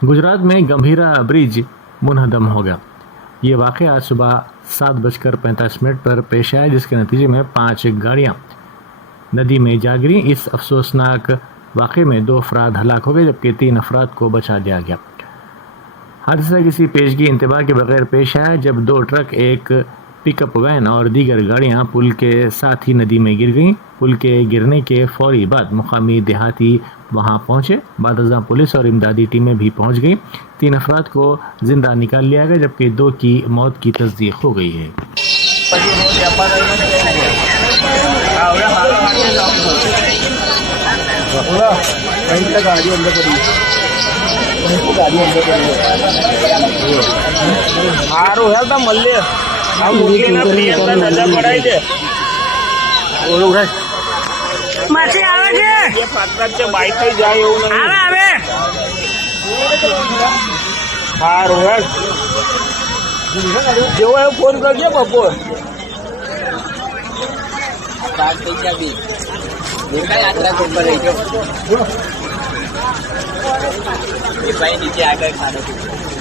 गुजरात में गंभीरा ब्रिज मुनहदम हो गया। ये वाक़या आज सुबह 7:45 पर पेश आया, जिसके नतीजे में 5 गाड़ियां नदी में जा गिरी। इस अफसोसनाक वाक़े में 2 अफराद हलाक हो गए, जबकि 3 अफराद को बचा दिया गया। हादसा किसी पेशगी इंतबाह के बगैर पेश आया, जब 2 ट्रक, एक पिकअप वैन और दीगर गाड़ियां पुल के साथ ही नदी में गिर गईं। पुल के गिरने के फौरी बाद मुकामी देहाती वहां पहुंचे। बादशाह पुलिस और इमदादी टीमें भी पहुंच गईं। 3 अफराद को जिंदा निकाल लिया गया, जबकि 2 की मौत की तस्दीक हो गई है। માછી આવે છે એ પાત્રા છે બાઈક થઈ જાય એવું નહીં આવે સારું હે જેવો એવું ફોન કરજો બપોર બાર થઈ ગયા બી દેખાય આટલા ઉપર રહી ગયો એ ભાઈ નીચે આગળ ખાડો